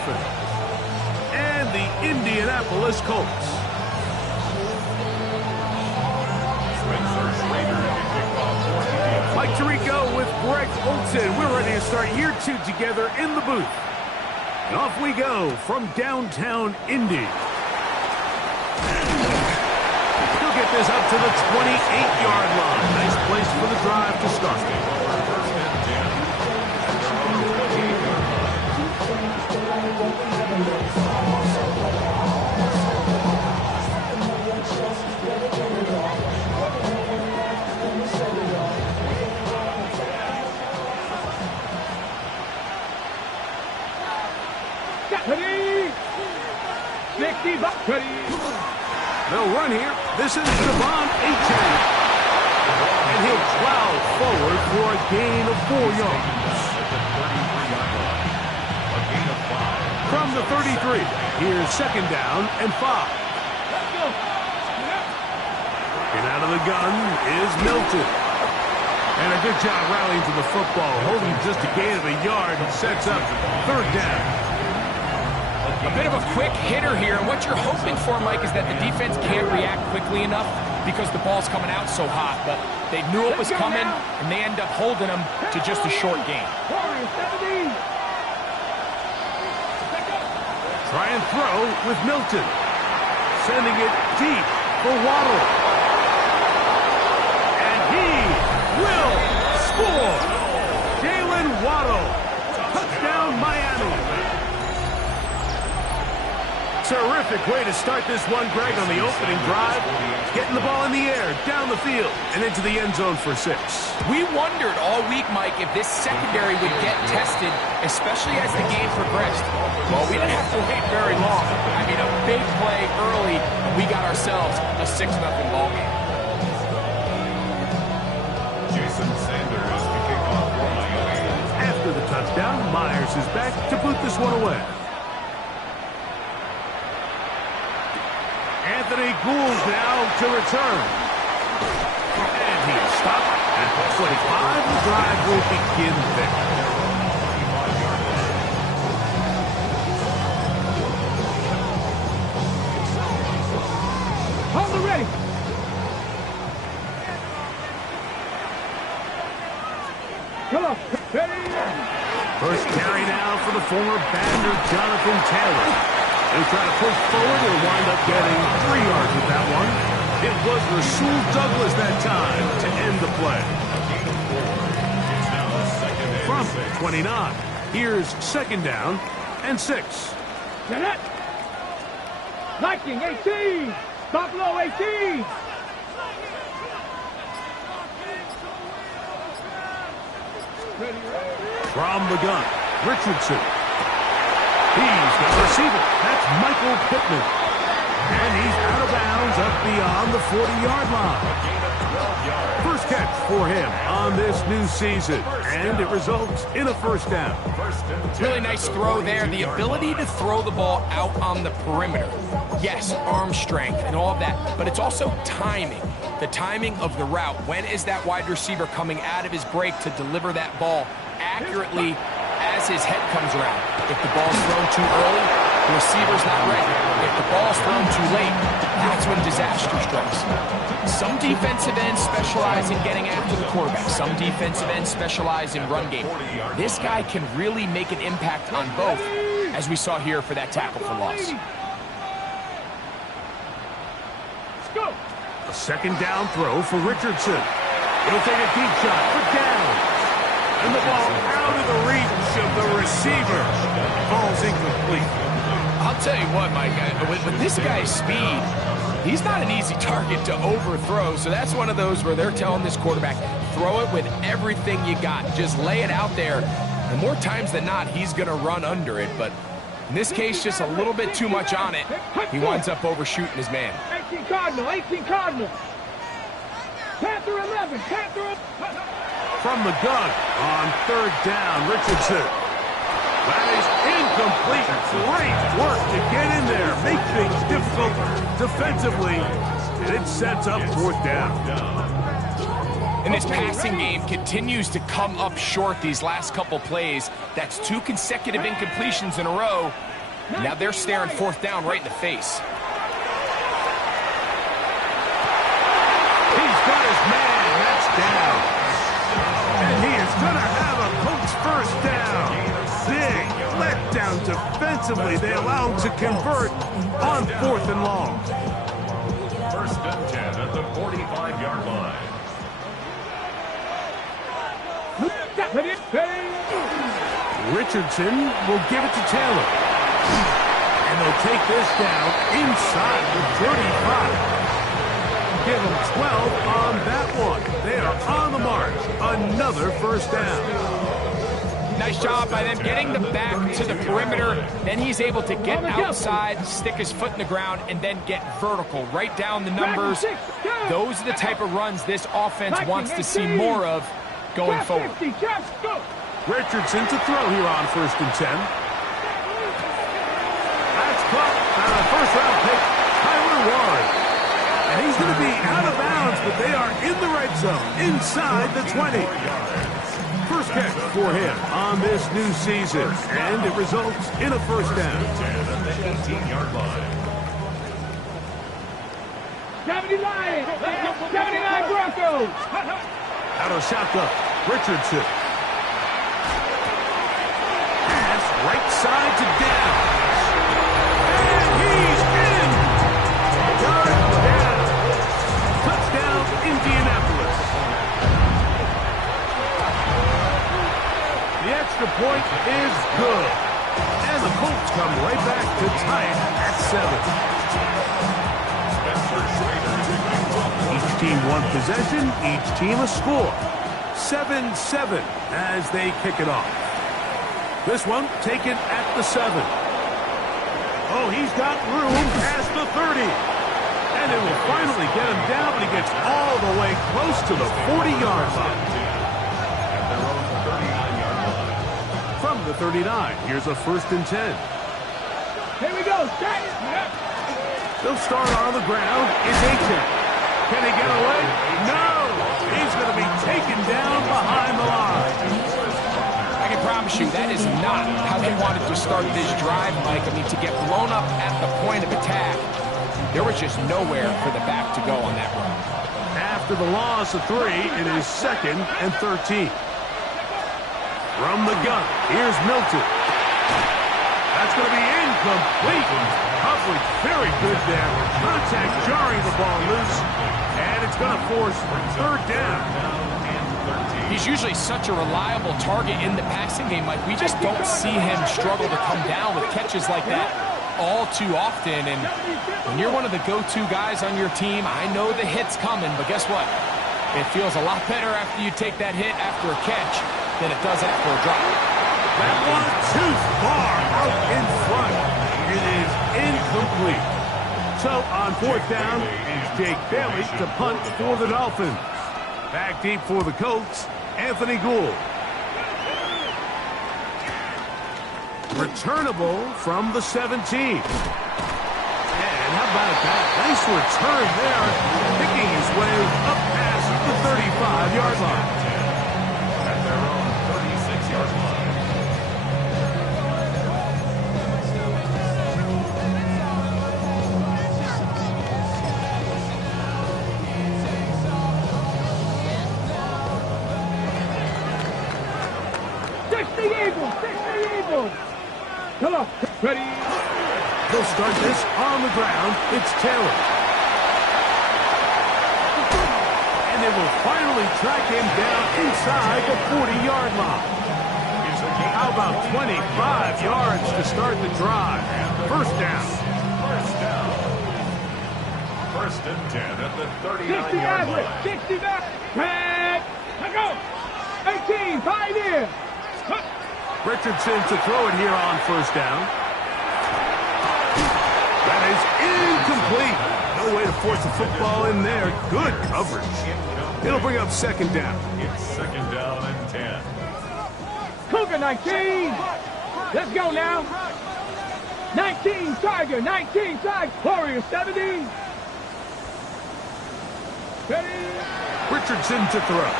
Dolphins and the Indianapolis Colts. Mike Tirico with Greg Olson. We're ready to start year 2 together in the booth. And off we go from downtown Indy. He'll get this up to the 28-yard line. Nice place for the drive to start. They'll run here. This is Devon Achane. And he'll plow forward for a gain of 4 yards. From the 33, here's 2nd down and 5. And out of the gun is Milton. And a good job rallying to the football, holding just a gain of a yard and sets up 3rd down. A bit of a quick hitter here, and what you're hoping for, Mike, is that the defense can't react quickly enough because the ball's coming out so hot. But they knew it was coming, and they end up holding them to just a short gain. Try and throw with Milton. Sending it deep for Waddle. And he will score! Jalen Waddle. Touchdown, Miami. Terrific way to start this one, Greg, on the opening drive. Getting the ball in the air, down the field, and into the end zone for 6. We wondered all week, Mike, if this secondary would get tested, especially as the game progressed. Well, we didn't have to wait very long. I mean, a big play early, and we got ourselves a 6-0 ball game. After the touchdown, Myers is back to boot this one away. Anthony Gould now to return. And he is stopped at the 25. The drive will begin there. Hold it ready. Come on. Ready. First carry now for the former Badger Jonathan Taylor. He'll try to push forward. He'll wind up getting 3 yards with that one. It was Rasul Douglas that time to end the play. From 29, here's 2nd down and 6. Get it. Viking 18. Buffalo 18. From the gun, Richardson. He's got a receiver. That's Michael Pittman. And he's out of bounds up beyond the 40-yard line. First catch for him on this new season. And it results in a 1st down. Really nice throw there. The ability to throw the ball out on the perimeter. Yes, arm strength and all of that. But it's also timing. The timing of the route. When is that wide receiver coming out of his break to deliver that ball accurately as his head comes around? If the ball's thrown too early, the receiver's not ready. If the ball's thrown too late, that's when disaster strikes. Some defensive ends specialize in getting after the quarterback. Some defensive ends specialize in run game. This guy can really make an impact on both, as we saw here for that tackle for loss. Let's go. A 2nd down throw for Richardson. He'll take a deep shot for down. And the ball out of the reach of the receiver. Ball's incomplete. I'll tell you what, Mike, with this guy's speed, he's not an easy target to overthrow. So that's one of those where they're telling this quarterback, throw it with everything you got. Just lay it out there. And more times than not, he's going to run under it. But in this case, just a little bit too much on it. He winds up overshooting his man. 18 Cardinal, 18 Cardinal. Panther 11, Panther 11. From the gun on 3rd down, Richardson. That is incomplete. Great work to get in there, make things difficult defensively, and it sets up 4th down. And this passing game continues to come up short these last couple plays. That's 2 consecutive incompletions in a row. Now they're staring 4th down right in the face. He's got his man. That's down. And he is going to have a Colts first down. Big letdown defensively. They allow him to convert on 4th and long. First and 10 at the 45-yard line. Richardson will give it to Taylor. And they'll take this down inside the 35. Give them 12 on that one. They are on the march. Another first down. Nice job by them getting the back to the perimeter. Then he's able to get outside, stick his foot in the ground, and then get vertical. Right down the numbers. Those are the type of runs this offense wants to see more of going forward. Richardson to throw here on 1st and 10. That's caught on a first-round pick, Tyler Warren. And he's going to be out of bounds, but they are in the red zone, inside the 20. First catch for him on this new season, and it results in a first down. 18-yard line. 79 Broncos. Out of shotgun, Richardson. Pass right side to Downs. And he's in. Got it down. Touchdown, Indianapolis. The extra point is good. And the Colts come right back to tie it at 7. Each team one possession, each team a score. 7-7 as they kick it off. This one taken at the 7. Oh, he's got room past the 30. And they will finally get him down, but he gets all the way close to the 40-yard line. From the 39, here's a 1st and 10. Here we go. They'll start on the ground. It's A-Check. Can he get away? No! He's going to be taken down behind the line. I can promise you that is not how they wanted to start this drive, Mike. I mean, to get blown up at the point of attack, there was just nowhere for the back to go on that run. After the loss of 3, it is 2nd and 13. From the gun, here's Milton. That's going to be incomplete. Coverage very good there. Contact jarring the ball loose. And it's going to force 3rd down. He's usually such a reliable target in the passing game, Mike. We just don't see him struggle to come down with catches like that all too often. And when you're one of the go-to guys on your team, I know the hit's coming, but guess what? It feels a lot better after you take that hit after a catch than it does after a drop. That one too far out in front. It is incomplete. So on 4th down, it's Jake Bailey to punt for the Dolphins. Back deep for the Colts, Anthony Gould. Returnable from the 17. And how about that? Nice return there, picking his way up past the 35-yard line. At their own 36-yard line. Come on. Ready. They'll start this on the ground. It's Taylor. And they will finally track him down inside the 40-yard line. How about 25 yards to start the drive? First down. First and 10 at the 39-yard line. 60 back. Back. Let's go. 18. 5 in. Richardson to throw it here on first down. That is incomplete. No way to force the football in there. Good coverage. It'll bring up 2nd down. It's 2nd down and 10. Cougar 19. Let's go now. 19 Tiger. 19 Tiger. Warrior 70. Richardson to throw.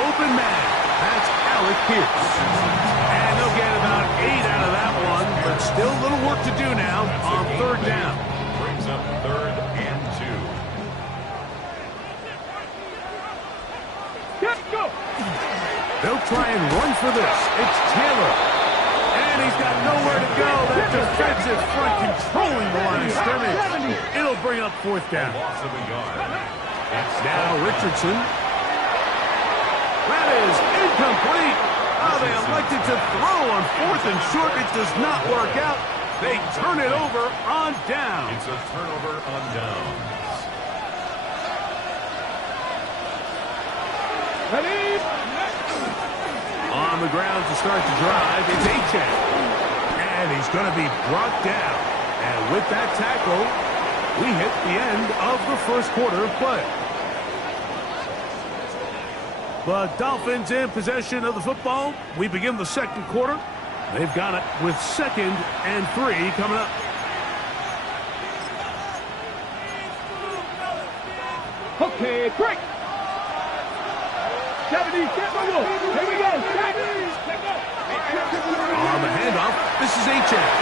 Open man. That's Alec Pierce. And they'll get about 8 out of that one, but still a little work to do now on third down. Brings up 3rd and 2. Let's go. They'll try and run for this. It's Taylor. And he's got nowhere to go. That defensive front controlling the line of scrimmage. It'll bring up 4th down. Loss of a yard. Now Richardson. That is incomplete. Oh, they elected to throw on 4th and short. It does not work out. They turn it over on down. It's a turnover on downs. Ready? On the ground to start the drive, it's Achane. And he's going to be brought down. And with that tackle, we hit the end of the first quarter of play. The Dolphins in possession of the football. We begin the second quarter. They've got it with 2nd and 3 coming up. Okay, quick. 70, get the wolf. Here we go. On the handoff, this is Achane.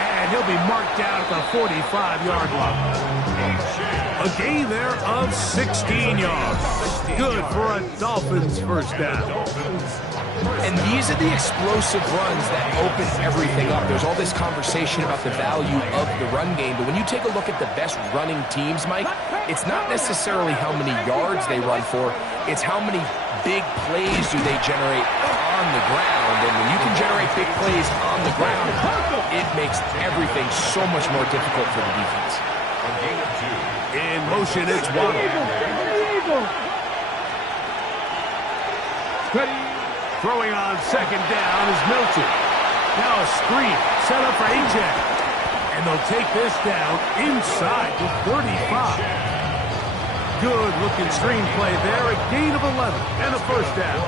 And he'll be marked down at the 45-yard line. A gain there of 16 yards. Good for a Dolphins first down. And these are the explosive runs that open everything up. There's all this conversation about the value of the run game, but when you take a look at the best running teams, Mike, it's not necessarily how many yards they run for, it's how many big plays do they generate on the ground. And when you can generate big plays on the ground, it makes everything so much more difficult for the defense. In motion, it's Waddle. Ready? Throwing on 2nd down is Milton. Now a screen set up for Achane. And they'll take this down inside the 35. Good looking screen play there. A gain of 11 and a first down.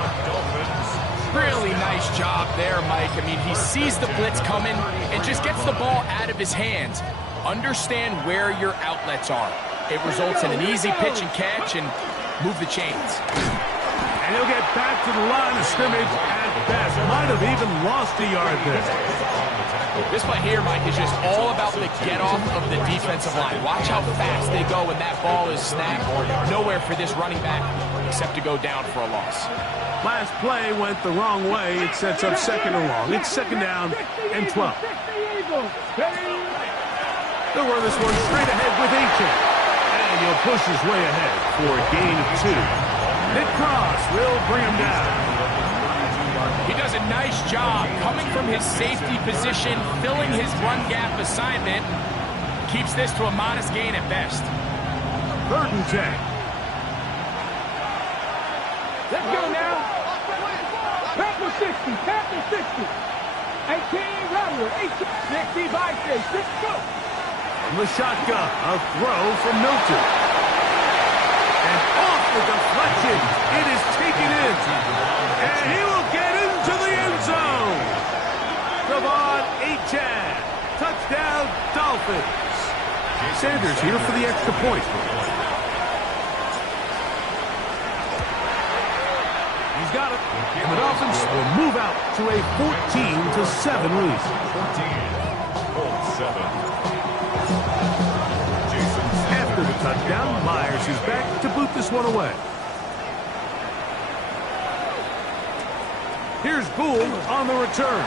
Really nice job there, Mike. I mean, he sees the blitz coming and just gets the ball out of his hands. Understand where your outlets are. It results in an easy pitch and catch and move the chains. And he'll get back to the line of scrimmage at best. Might have even lost a yard there. This play here, Mike, is just all about the get-off of the defensive line. Watch how fast they go when that ball is snapped. Nowhere for this running back except to go down for a loss. Last play went the wrong way. It sets up 2nd and long. It's 2nd down and 12. They'll run this one straight ahead with Achane. And he'll push his way ahead for a gain of 2. Nick Cross will bring him down. He does a nice job coming from his safety position, filling his run gap assignment. Keeps this to a modest gain at best. 3rd and 10. Let's go now. Panther 60, Panther 60. 18 runner, 60 by 6. Let's go. From the shotgun, a throw from Milton. And off the deflection, it is taken in. And he will get into the end zone. Devon Achane. Touchdown, Dolphins. Sanders here for the extra point. He's got it. And the Dolphins will move out to a 14-7 lead. 14, Colts 7. After the touchdown, Myers is back to boot this one away. Here's Gould on the return.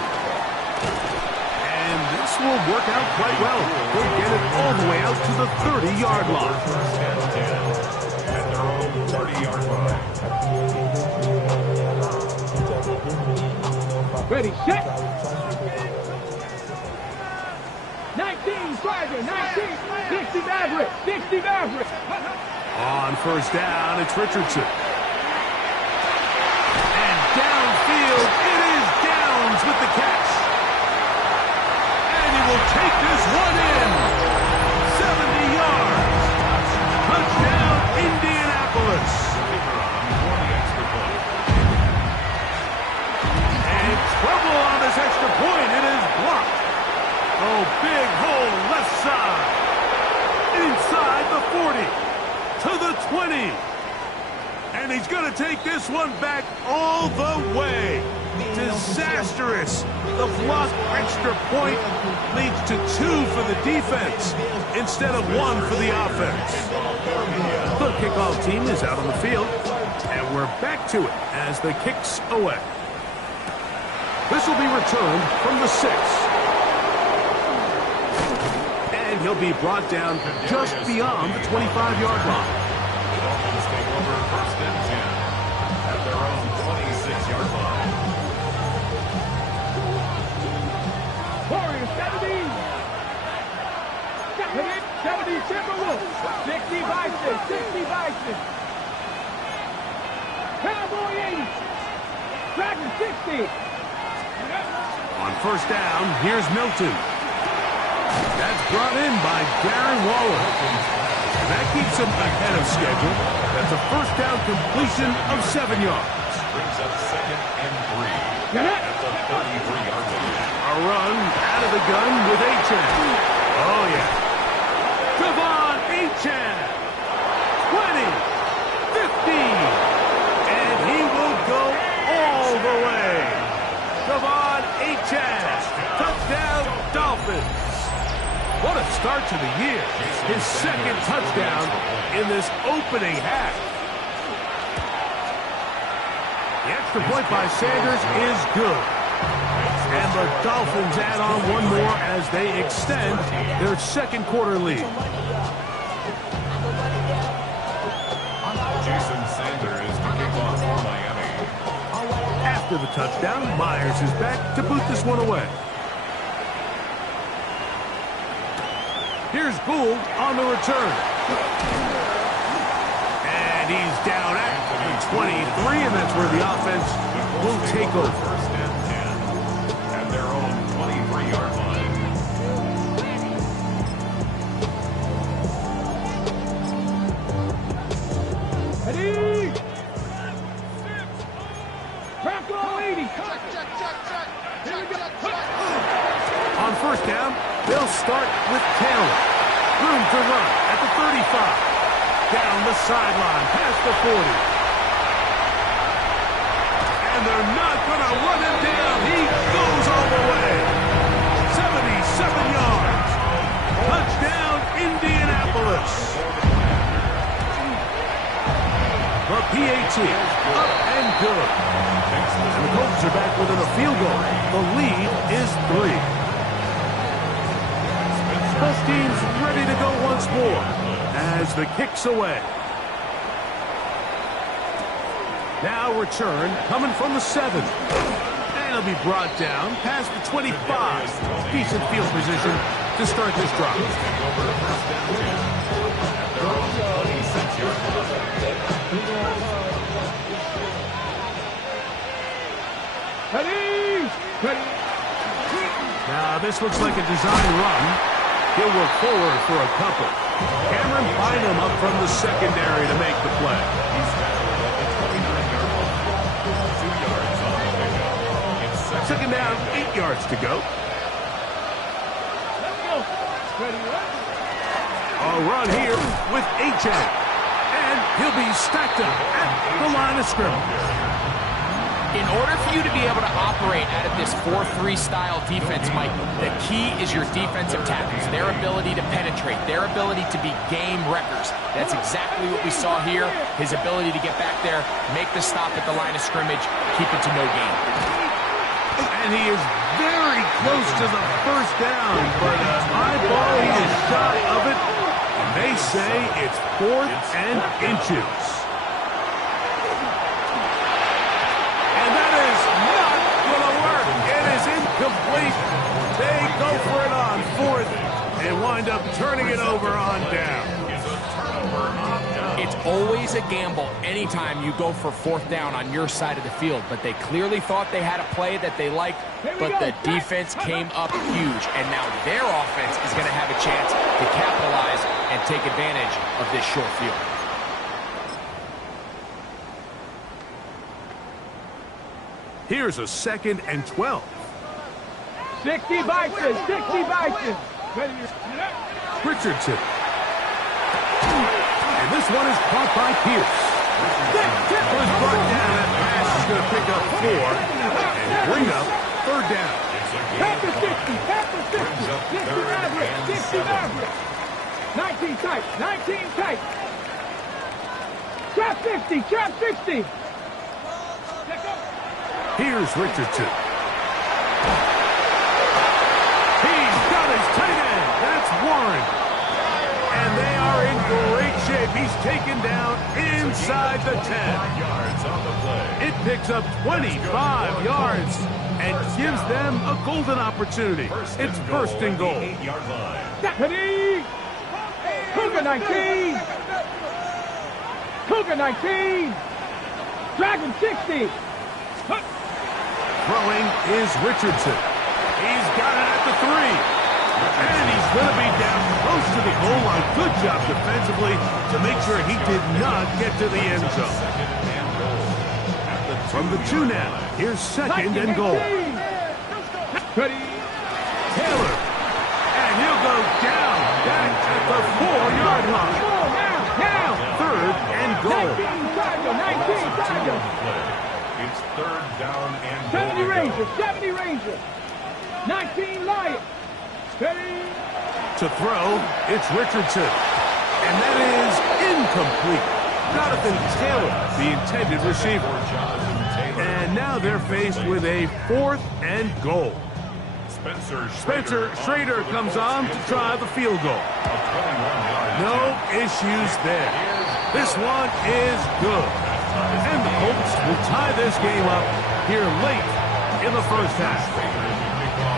And this will work out quite well. They'll get it all the way out to the 30-yard line. First and 10 at their own 30-yard line. Ready, set. 19, Strider, 19. 60 Maverick, 60 Maverick. On first down, it's Richardson. And downfield, it is Downs with the catch. And he will take this one in. 70 yards. Touchdown, Indianapolis. And trouble on this extra point. It is blocked. Oh, big hole left side. inside the 40, to the 20. And he's going to take this one back all the way. Disastrous. The blocked extra point leads to 2 for the defense instead of 1 for the offense. The kickoff team is out on the field, and we're back to it as the kick's away. This will be returned from the 6. And he'll be brought down just beyond the 25-yard line. Dolphins take over 1st and 10 at their own 26-yard line. Warriors 70. 70 Timberwolves. 60 Bison. 60 Bison. Cowboy 80. Dragon 60. On 1st down, here's Milton. That's brought in by Darren Waller. And that keeps him ahead of schedule. That's a 1st down completion of 7 yards. Brings up 2nd and 3 at the 33-yard line. A run out of the gun with Achan. Oh, yeah. Devon Achan. 20, 15. And he will go all the way. Devon Achan. Touchdown, Dolphins. What a start to the year. His 2nd touchdown in this opening half. The extra point by Sanders is good. And the Dolphins add on one more as they extend their 2nd quarter lead. Jason Sanders to kick off for Miami. After the touchdown, Myers is back to boot this one away. Here's Gould on the return. And he's down at the 23, and that's where the offense will take over. 1st and 10 at their own 23-yard line. Ready? Crackle 80. Here we go. On 1st down, they'll start with Taylor. Room to run at the 35. Down the sideline, past the 40. And they're not going to run him down. He goes all the way. 77 yards. Touchdown, Indianapolis. The PAT, up and good. And the Colts are back within a field goal. The lead is 3. Both teams ready to go once more as the kick's away. Now return coming from the 7. And it'll be brought down past the 25. Decent field position to start this drive. Ready? Ready? Now this looks like a design run. He'll work forward for a couple. Cameron Bynum up from the secondary to make the play. He's tackled at the 29-yard line. 2 yards on the pickup. 2nd down, 8 yards to go. A run here with Achan. And he'll be stacked up at the line of scrimmage. In order for you to be able to operate out of this 4-3 style defense, Mike, the key is your defensive tackles, their ability to penetrate, their ability to be game wreckers. That's exactly what we saw here, his ability to get back there, make the stop at the line of scrimmage, keep it to no gain. And he is very close to the 1st down, but eyeball, he is shy of it. And they say it's 4th and inches. Complete. They go for it on 4th and wind up turning it over on down. It's always a gamble anytime you go for 4th down on your side of the field, but they clearly thought they had a play that they liked, but the defense came up huge, and now their offense is going to have a chance to capitalize and take advantage of this short field. Here's a 2nd and 12. 60 Bison. 60 Bison. Richardson. And this one is caught by Pierce. Was brought down. That pass is going to pick up 4 and bring up third down. Pepper 60, Pepper 60. 60 average, 60 average. 19 tight, 19 tight. Trap 60, trap 60. Here's Richardson. He's got his tight end. That's Warren. And they are in great shape. He's taken down inside the 10. Yards on the play. It picks up 25 yards and gives them a golden opportunity. It's first and goal. 8-yard line. Deputy! Cougar 19! Cougar 19! Dragon 60! Throwing is Richardson. He's got it at the 3. And he's going to be down close to the goal line. Good job defensively to make sure he did not get to the end zone. From the 2 now, here's second and goal. Ready? Taylor. And he'll go down back at the 4-yard line. Now! Third and goal. 19 Tiger, 19 Tiger! It's third down and 70 goal. Rangers, 70 Rangers! 19 Lions! Ready? To throw, it's Richardson. And that is incomplete. Jonathan Taylor, the intended receiver. And now they're faced with a 4th and goal. Spencer Schrader comes on to try the field goal. No issues there. This one is good. And the Colts will tie this game up here late in the first half.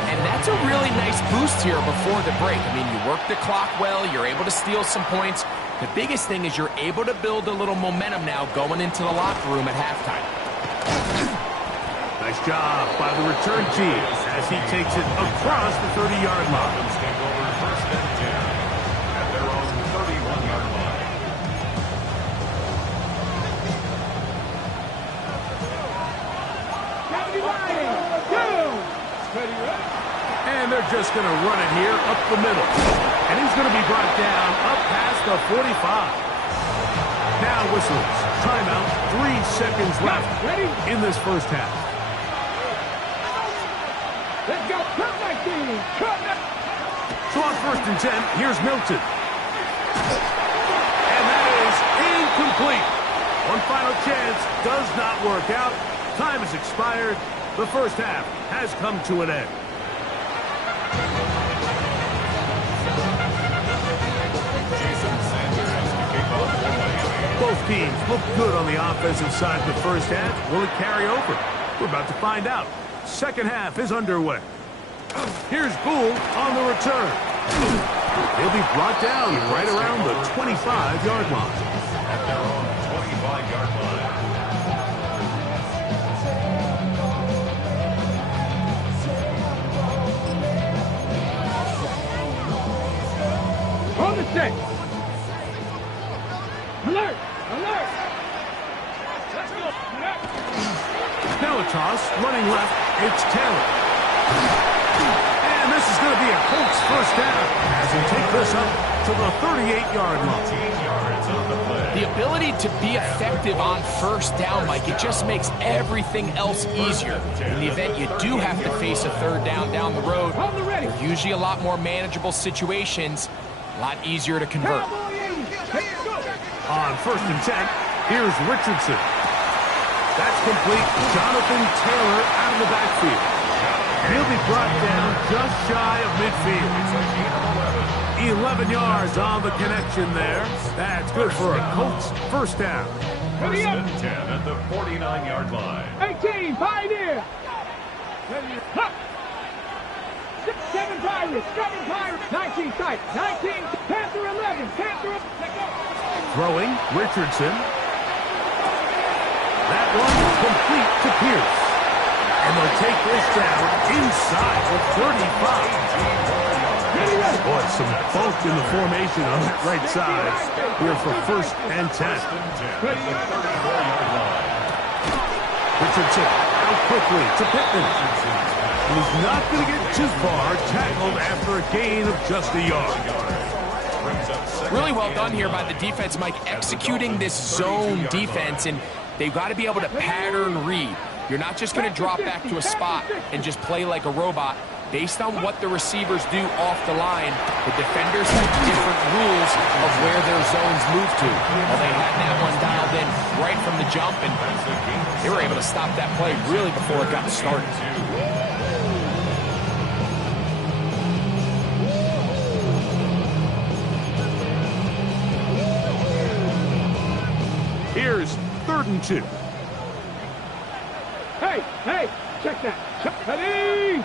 And that's a really nice boost here before the break. I mean, you work the clock well, you're able to steal some points. The biggest thing is you're able to build a little momentum now going into the locker room at halftime. Nice job by the return team as he takes it across the 30-yard line. Take over first and 10 at their own 31-yard line. And they're just going to run it here up the middle. And he's going to be brought down up past the 45. Now whistles. Timeout. 3 seconds left in this first half. Let's go. Cut that team. Cut that. So on first and 10, here's Milton. And that is incomplete. One final chance does not work out. Time has expired. The first half has come to an end. Both teams look good on the offensive side of the first half. Will it carry over? We're about to find out. Second half is underway. Here's Gould on the return. He'll be brought down right around the 25-yard line. At their own 25-yard line. On the set. Alert! Alert! Let's go! Now a toss, running left, it's Taylor. And this is going to be a Colts first down as he take this up to the 38-yard line. 18 yards on the play. The ability to be effective on first down, Mike, it just makes everything else easier. In the event you do have to face a third down the road, they're usually a lot more manageable situations, a lot easier to convert. On first and 10, here's Richardson. That's complete. Jonathan Taylor out of the backfield. And he'll be brought down just shy of midfield. 11 yards on the connection there. That's good for a Colts first down. First and 10 at the 49-yard line. 18, Pioneer. 7 Pirates, 7 Pirates. 19 tight, 19, Panther 11, Panther 11. Throwing, Richardson. That one is complete to Pierce. And they'll take this down inside the 35. Boy, some bulk in the formation on that right side here for first and 10. Richardson out quickly to Pittman. And he's not going to get too far, tackled after a gain of just a yard. Brings up Really well done here by the defense, Mike, executing this zone defense, and they've got to be able to pattern read. You're not just going to drop back to a spot and just play like a robot. Based on what the receivers do off the line, the defenders have different rules of where their zones move to. Well, they had that one dialed in right from the jump, and they were able to stop that play really before it got started. Here's 3rd and 2. Hey, check that. Ready?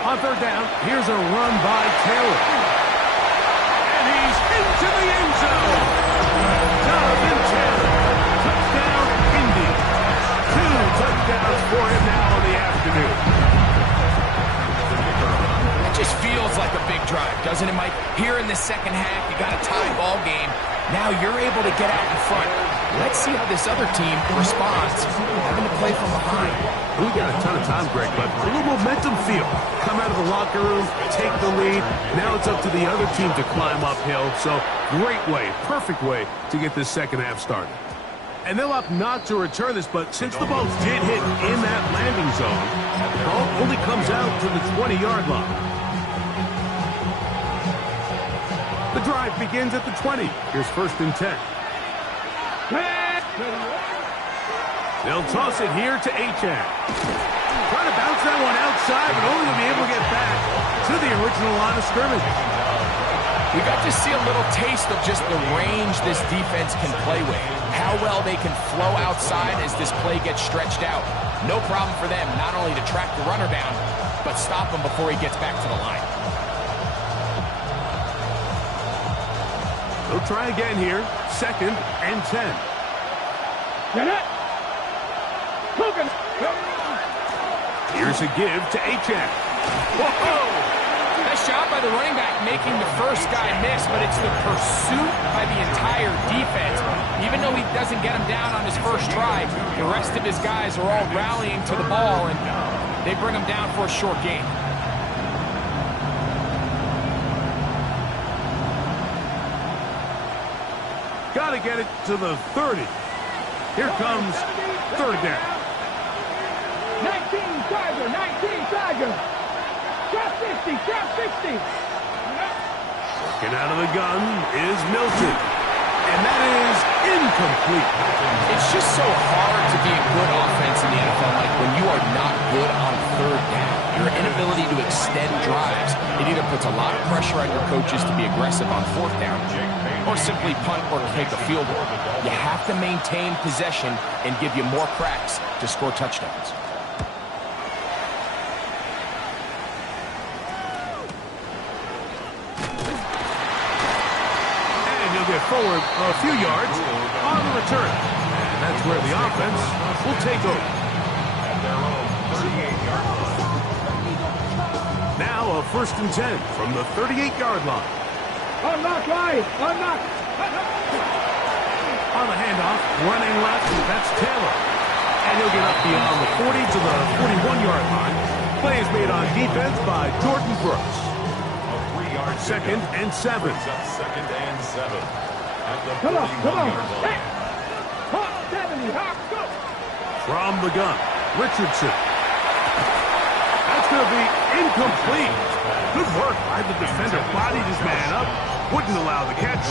On 3rd down, here's a run by Taylor. And he's into the end zone. Jonathan Taylor. Touchdown, Indy. 2 touchdowns for him now in the afternoon. It just feels like a big drive, doesn't it, Mike? Here in the second half, you got a tie ball game. Now you're able to get out in front. Let's see how this other team responds, having to play from behind. We got a ton of time, Greg, but a little momentum feel. Come out of the locker room, take the lead. Now it's up to the other team to climb uphill. So great way, perfect way to get this second half started. And they'll opt not to return this, but since the ball did hit in that landing zone, the ball only comes out to the 20-yard line. The drive begins at the 20. Here's 1st and 10. They'll toss it here to Achane. Trying to bounce that one outside, but only to be able to get back to the original line of scrimmage. We got to see a little taste of just the range this defense can play with. How well they can flow outside as this play gets stretched out. No problem for them not only to track the runner down, but stop him before he gets back to the line. They'll try again here. 2nd and 10. Here's a give to Achane. Whoa! Nice job by the running back making the first guy miss, but it's the pursuit by the entire defense. Even though he doesn't get him down on his first try, the rest of his guys are all rallying to the ball, and they bring him down for a short gain. Got to get it to the 30. Here comes 3rd down. 19 Tiger. Trap 60. Working out of the gun is Milton. And that is incomplete. It's just so hard to be a good offense in the NFL, like when you are not good on 3rd down. Your inability to extend drives, it either puts a lot of pressure on your coaches to be aggressive on 4th down, or simply punt or kick a field goal. You have to maintain possession and give you more cracks to score touchdowns. And he'll get forward a few yards on the return. And that's where the offense will take over. At their own 38-yard line. Now a 1st and 10 from the 38-yard line. Unlock line. Unlock. On the handoff, running left, that's Taylor. And he'll get up beyond the 40 to the 41-yard line. Play is made on defense by Jordan Brooks. A 3-yard 2nd and 7. Brings up 2nd and 7. At the Come on. 41-yard line. Hop 70. Hop, go. From the gun, Richardson. That's going to be incomplete. Good work by the defender. Bodied his man up. Wouldn't allow the catch.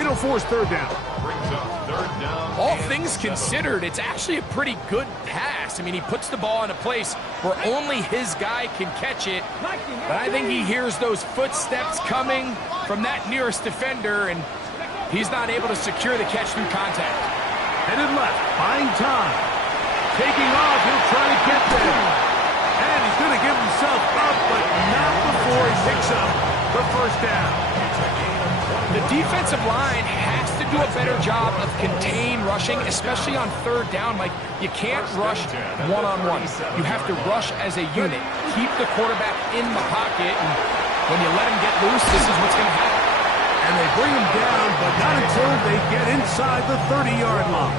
It'll force 3rd down. Brings up 3rd down. All things considered, it's actually a pretty good pass. I mean, he puts the ball in a place where only his guy can catch it. But I think he hears those footsteps coming from that nearest defender, and he's not able to secure the catch through contact. Headed left, buying time. Taking off, he'll try to get there. And he's going to give himself up, but not before he picks up the 1st down. The defensive line has to do a better job of contained rushing, especially on 3rd down. Like, you can't rush one-on-one. You have to rush as a unit. Keep the quarterback in the pocket, and when you let him get loose, this is what's going to happen. And they bring him down, but not until they get inside the 30-yard line.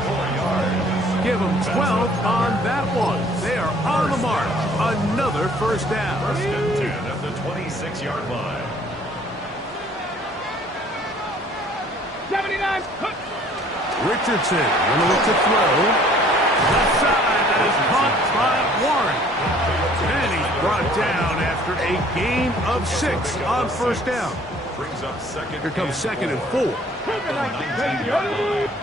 Give them 12 on that one. They are on the march. Another 1st down. 1st and 10 at the 26-yard line. time. Richardson gonna look to throw. Left side, that is caught by Warren. And he's brought down after a gain of 6 on first down. Brings up second. Here comes 2nd and 4.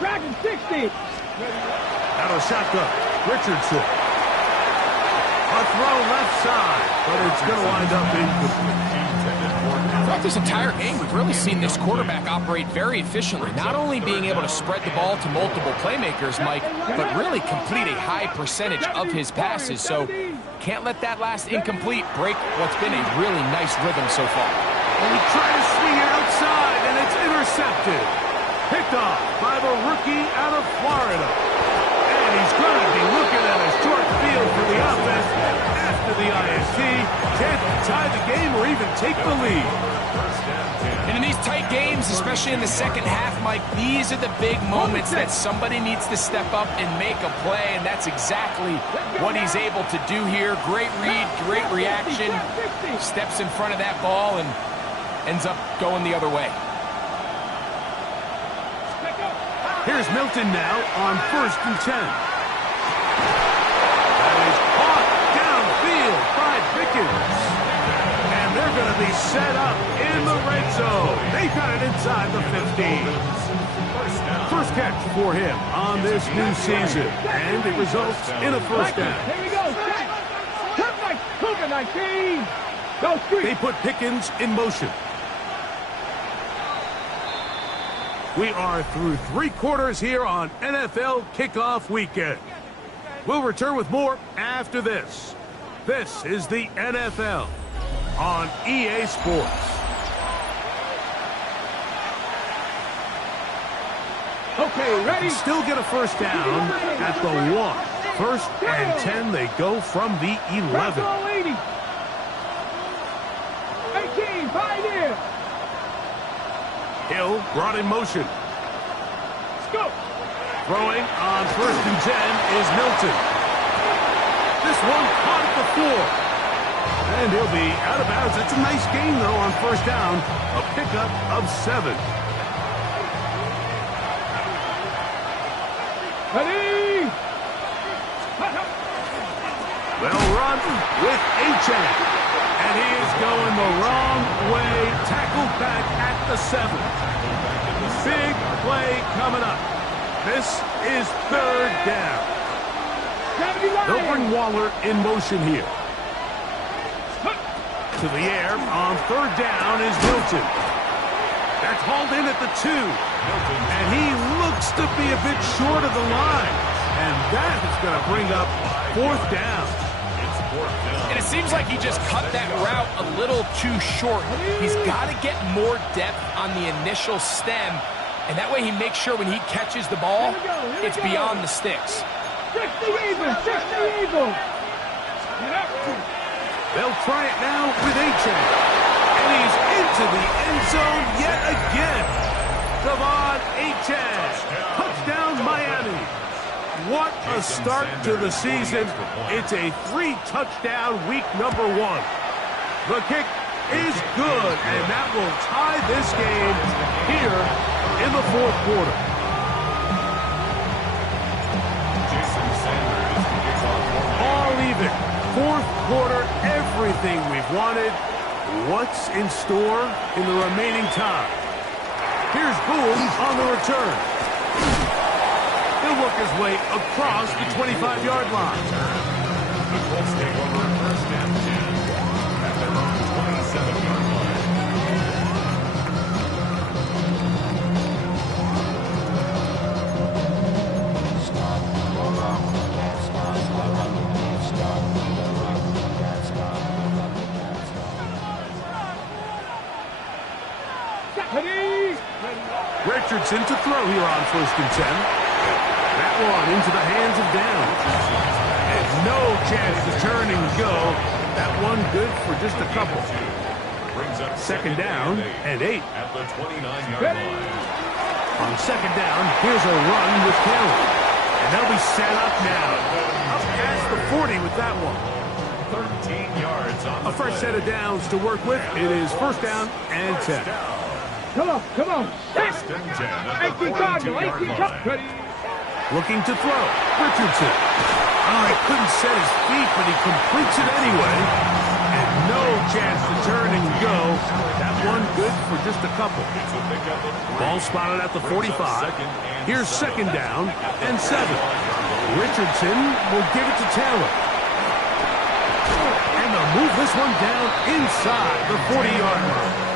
Dragon 60. Out of shotgun, Richardson. A throw left side, but it's going to wind up incomplete. Throughout this entire game, we've really seen this quarterback operate very efficiently, not only being able to spread the ball to multiple playmakers, Mike, but really complete a high percentage of his passes. So can't let that last incomplete break what's been a really nice rhythm so far. And he tried to swing it outside, and it's intercepted. Picked off by the rookie out of Florida. And he's going to be looking at a short field for the offense after the INT. Can't tie the game or even take the lead. And in these tight games, especially in the second half, Mike, these are the big moments that somebody needs to step up and make a play, and that's exactly what he's able to do here. Great read, great reaction, steps in front of that ball and ends up going the other way. Here's Milton now on 1st and 10. That is caught downfield by Pickens. And they're going to be set up in the red zone. They got it inside the 15. First catch for him on this new season. And it results in a first down. Here we go. Cougar 19. Go street. They put Pickens in motion. We are through 3 quarters here on NFL Kickoff Weekend. We'll return with more after this. This is the NFL on EA Sports. Okay, ready? Still get a first down at the 1. 1st and 10, they go from the 11. 18, pioneer. Hill brought in motion. Go. Throwing on 1st and 10 is Milton. This one caught at the 4. And he'll be out of bounds. It's a nice gain, though, on first down. A pickup of 7. Ready? Well run with Achane. And he is going the wrong way. Tackled back at the 7. Big play coming up. This is 3rd down. They'll bring Waller in motion here. To the air on 3rd down is Milton. That's hauled in at the 2. And he looks to be a bit short of the line. And that is going to bring up 4th down. And it seems like he just cut that route a little too short. He's got to get more depth on the initial stem, and that way he makes sure when he catches the ball, it's beyond the sticks. 60 Eagles. They'll try it now with Achane. And he's into the end zone yet again. Devon Achane. Touchdown, Miami. What a start to the season. It's a 3-touchdown week number 1. The kick is good, and that will tie this game here in the 4th quarter. All even. 4th quarter, everything we've wanted. What's in store in the remaining time? Here's Boone on the return. He'll work his way across the 25-yard line. The Colts take over 1st and 10 at their own 27-yard line. Richardson to throw here on 1st and 10. That one into the hands of Downs. And no chance to turn and go. That one good for just a couple. 2nd down and 8. At the 29-yard line. On 2nd down, here's a run with Kelly. And they'll be set up now. Up past the 40 with that one. 13 yards on A fresh set of downs to work with. It is 1st down and 10. Come on, come on. First and 10 at the 18 Cardinal, 42-yard 18 line. Ready. Looking to throw. Richardson. Oh, he couldn't set his feet, but he completes it anyway. And no chance to turn and go. That one good for just a couple. It's a pickup of 3. Ball spotted at the 45. Here's second down and 7. Richardson will give it to Taylor. And they'll move this one down inside the 40-yard line.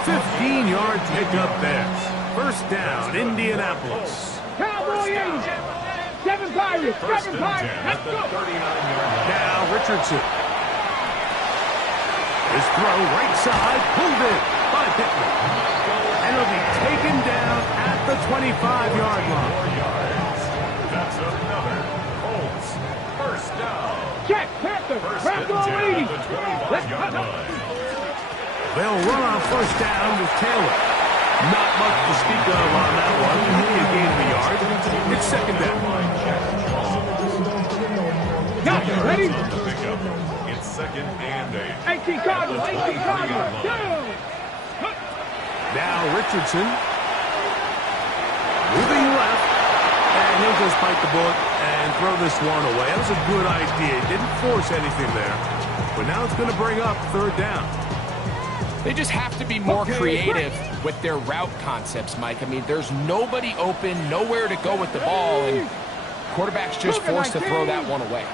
15-yard pickup there. First down, Indianapolis. Cowboy 80. 7 Pirates, First 7 and 10 Pirates. at Let's the go. 39-yard line. Now Richardson. His throw right side, pulled in by Pittman. And it'll be taken down at the 25-yard line. 4 yards. That's another Colts first down. Check, Panther. First Bravo and 10 80. at the Let's 25-yard go. line. They'll run on first down with Taylor. Not much to speak of on that one. Maybe a gain of a yard. It's second down. Got it. Ready? On the pickup. It's second and 8. 18 Cardinal, 18 Cardinal. Down. Now Richardson moving left. And he'll just bite the bullet and throw this one away. That was a good idea. He didn't force anything there. But now it's going to bring up third down. They just have to be more creative with their route concepts, Mike. I mean, there's nobody open, nowhere to go with the ball, and quarterback's just forced to throw that one away.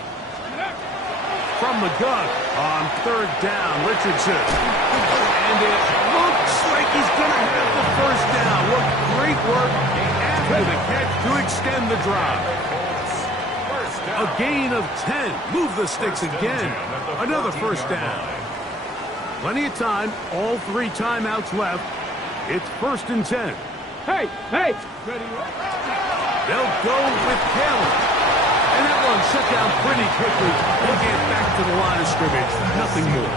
From the gun on third down, Richardson. And it looks like he's going to have the first down. What great work after the catch to extend the drive. A gain of 10. Move the sticks again. Another first down. Plenty of time. All 3 timeouts left. It's first and 10. Hey, hey. Ready? They'll go with Taylor. And that one shut down pretty quickly. They'll get back to the line of scrimmage. Nothing more.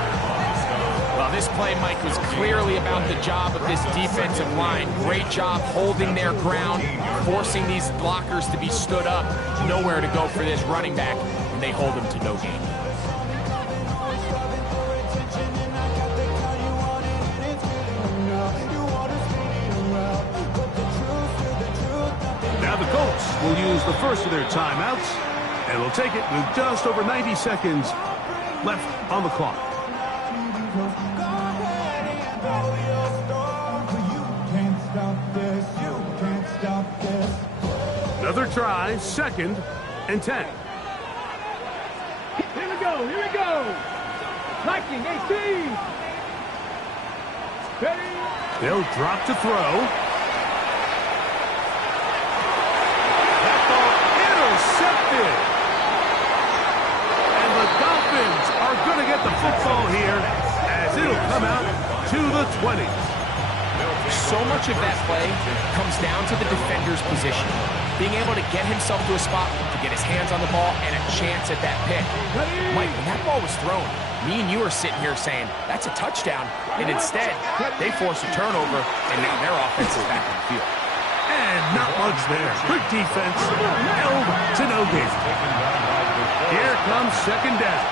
Well, this play, Mike, was clearly about the job of this defensive line. Great job holding their ground, forcing these blockers to be stood up. Nowhere to go for this running back, and they hold him to no gain. Now the Colts will use the first of their timeouts, and will take it with just over 90 seconds left on the clock. Another try, second and 10. Here we go, here we go. Viking 18. Ready? They'll drop to throw. That ball intercepted. And the Dolphins are going to get the football here as it'll come out to the 20. So much of that play comes down to the defender's position. Being able to get himself to a spot to get his hands on the ball and a chance at that pick. Mike, when that ball was thrown, me and you are sitting here saying, that's a touchdown. And instead, they force a turnover, and now their offense is back on the field. And not much there. Good defense. Held to no gain. Here comes second down.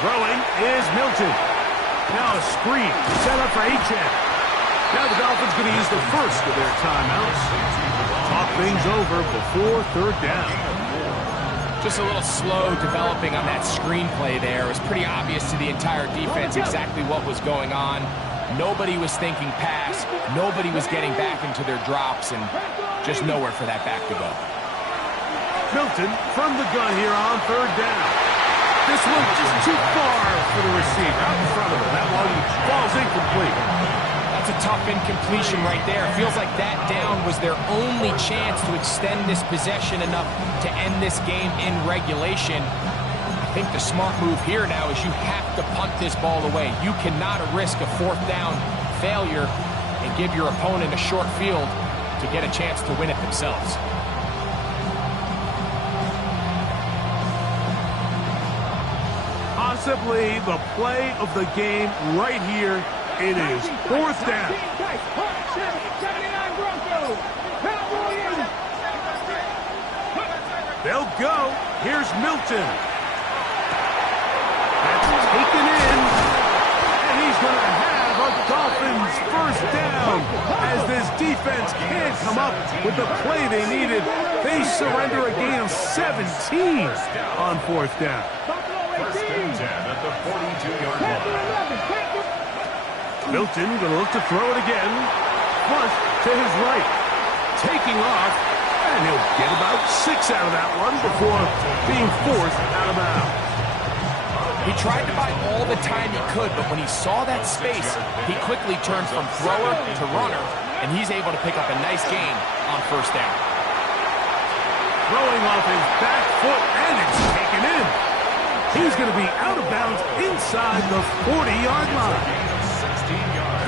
Throwing is Milton. Now a screen set up for Achane. Now the Dolphins going to use the first of their timeouts. Talk things over before third down. Just a little slow developing on that screenplay there. It was pretty obvious to the entire defense exactly what was going on. Nobody was thinking pass. Nobody was getting back into their drops, and just nowhere for that back to go. Milton from the gun here on third down. This one just too far for the receiver. Out in front of him. That one falls incomplete. That's a tough incompletion right there. It feels like that down was their only chance to extend this possession enough to end this game in regulation. I think the smart move here now is you have to punt this ball away. You cannot risk a fourth down failure and give your opponent a short field to get a chance to win it themselves. Possibly the play of the game right here. It is fourth down. 79 Broncos. Cowboy 80. They'll go. Here's Milton. That's taken in. And he's going to have a Dolphins momentum as this defense can't come up with the play they needed. They surrender a gain of 17 on fourth down. First and 10 at the 42-yard line. Milton going to look to throw it again. Flush to his right. Taking off, and he'll get about 6 out of that one before being forced out of bounds. He tried to buy all the time he could, but when he saw that space, he quickly turned from thrower to runner, and he's able to pick up a nice gain on first down. Throwing off his back foot, and it's taken in. He's going to be out of bounds inside the 40-yard line.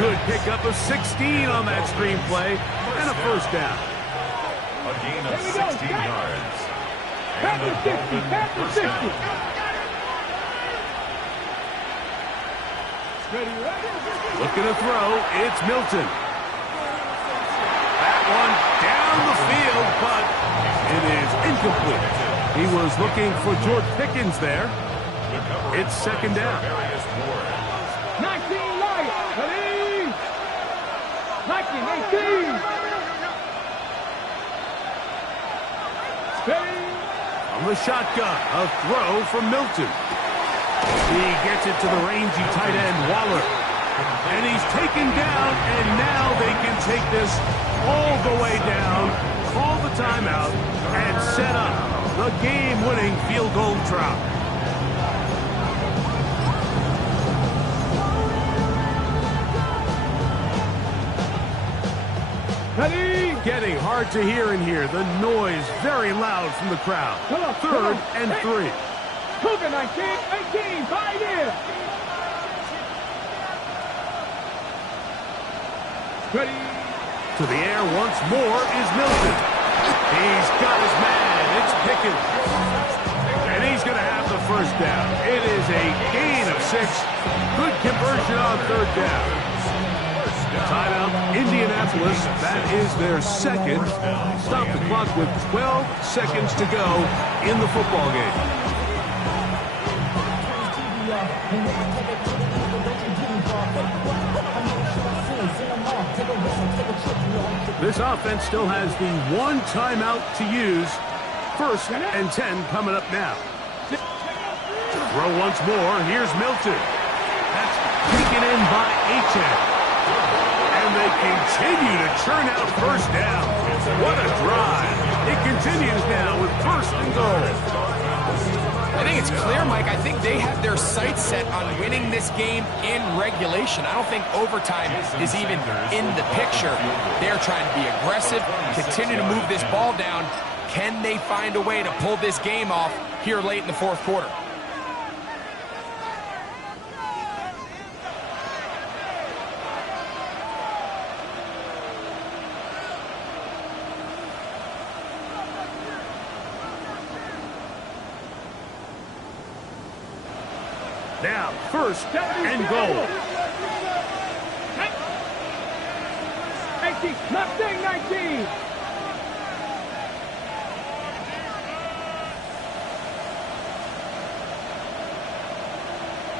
Good pickup of 16 on that screen play, and a first down. A gain of 16 yards. And the Dolphins first down. Looking to throw, it's Milton. That one down the field, but it is incomplete. He was looking for George Pickens there. It's second down. 19 Lions, ready? 19, 18. Steady. On the shotgun, a throw from Milton. He gets it to the rangy tight end, Waller. And he's taken down, and now they can take this all the way down, call the timeout, and set up the game-winning field goal try. Ready? Getting hard to hear in here. The noise very loud from the crowd. Third and 3. Cougar 19, 18, 5 in. Ready? To the air once more is Milton. He's got his man. It's Pickens. And he's going to have the first down. It is a gain of 6. Good conversion on third down. Timeout, Indianapolis. That is their second. Stop the clock with 12 seconds to go in the football game. This offense still has the one timeout to use. First and 10 coming up now. Throw once more. Here's Milton. That's taken in by Achane. And they continue to churn out first down. What a drive. It continues now with first and goal. I think it's clear, Mike. I think they have their sights set on winning this game in regulation. I don't think overtime is even in the picture. They're trying to be aggressive, continue to move this ball down. Can they find a way to pull this game off here late in the fourth quarter? Now, first and goal. 18, Mustang 19.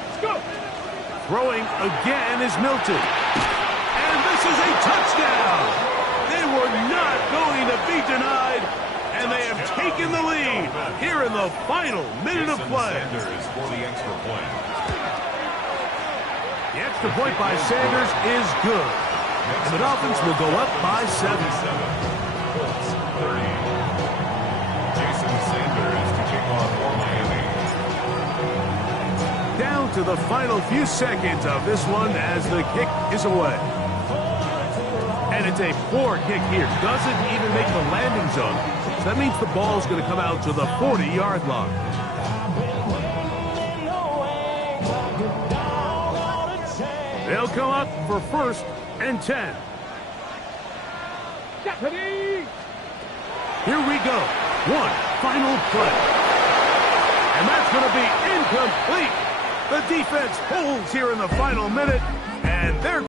Let's go. Throwing again is Milton. And this is a touchdown. They were not going to be denied, and they have taken the lead here in the final minute of play. For the extra point. The extra point by Sanders is good. And the Dolphins will go up by 7. Colts 30. Jason Sanders to kick off for Miami. Down to the final few seconds of this one as the kick is away. And it's a poor kick here. Doesn't even make the landing zone. So that means the ball's going to come out to the 40-yard line. They'll come up for first and 10. Deputy. Here we go. One final play. And that's going to be incomplete. The defense holds here in the final minute, and they're